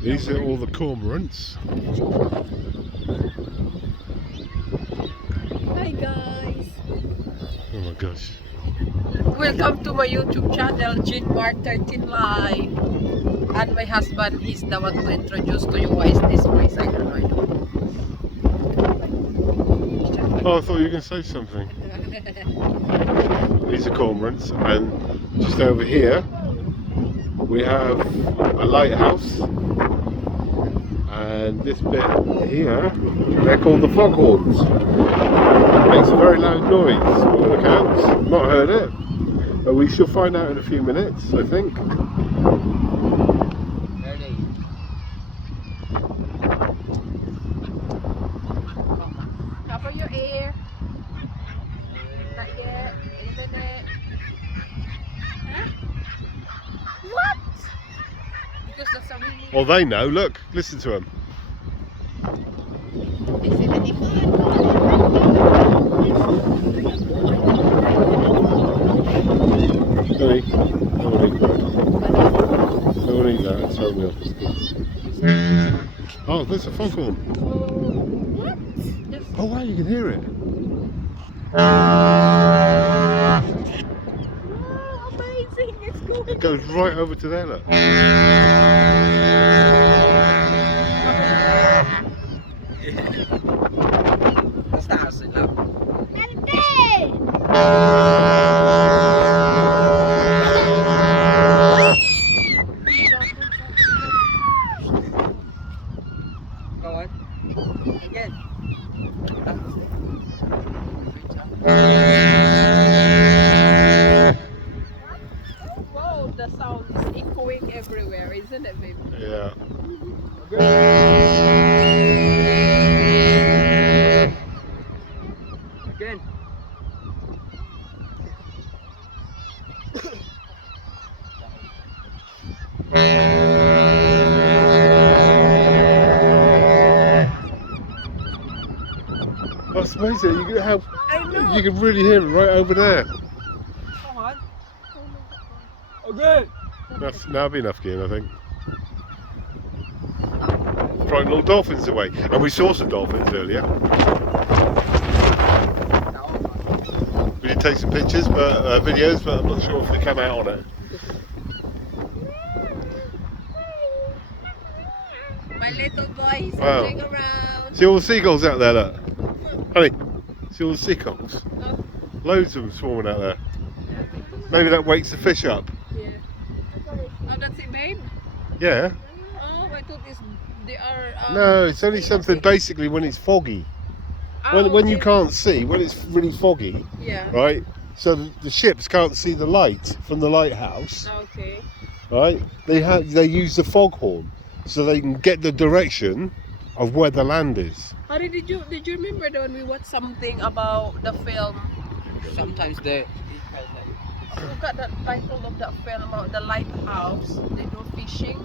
These are all the cormorants. Hi guys! Oh my gosh. Welcome to my YouTube channel, Joe-mart-hgv Live. And my husband is the one to introduce to you what is this place. I don't know. Oh, I thought you were going to say something. These are cormorants, and just over here we have a lighthouse, and this bit here, they're called the foghorns. It makes a very loud noise by all accounts. Not heard it, but we shall find out in a few minutes, I think. Cover your ear. Not yet. In a minute. Huh? What? Because that's a really... Well, they know. Look, listen to them. Is it any fun? Don't eat that, it's only Oh, there's a foghorn. What? Oh wow, you can hear it. Oh, amazing! It's going. It goes right over to there, look. Stars in love. Go on. Again. Wow, the sound is echoing everywhere, isn't it, baby? Yeah. Again. That's amazing. You can have, I know. you can really hear it right over there. Come on. Again. That'll be enough, Ian, I think. Frightened little dolphins away, and we saw some dolphins earlier. We did take some pictures, but videos, but I'm not sure if they come out on it. My little boy is Wow. running around. See all the seagulls out there, look. Honey, see all the seagulls? Oh, Loads of them swarming out there. Maybe that wakes the fish up. yeah. Oh, that's it, babe? Yeah. Oh, I thought they are... No, it's only something basically when it's foggy. When you can't see, when it's really foggy, Yeah. right? So the ships can't see the light from the lighthouse, Okay. right? They use the foghorn so they can get the direction of where the land is. How did you remember that when we watched something about the film? Sometimes they I forgot the title of that film about the lighthouse. They do fishing.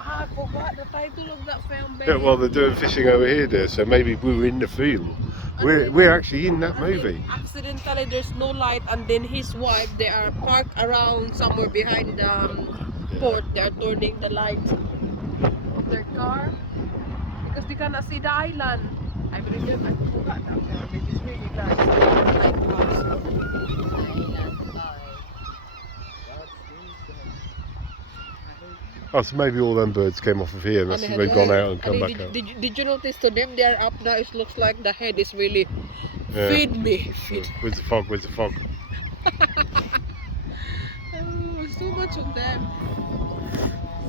I forgot the title of that film, baby. Yeah, well, they're doing fishing over here, dear. So maybe we were in the field. We're actually in that movie. Accidentally, there's no light, and then his wife, they are parked around somewhere behind the port. They are turning the light of their car because they cannot see the island. I believe them. I forgot that film. It is really nice. Lighthouse. Oh, so maybe all them birds came off of here and they've gone out and come back out. Did you notice to them? They are up now. It looks like the head is really feed me. Feed. Where's the fog? Where's the fog? Oh, so much of them.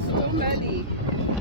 So many.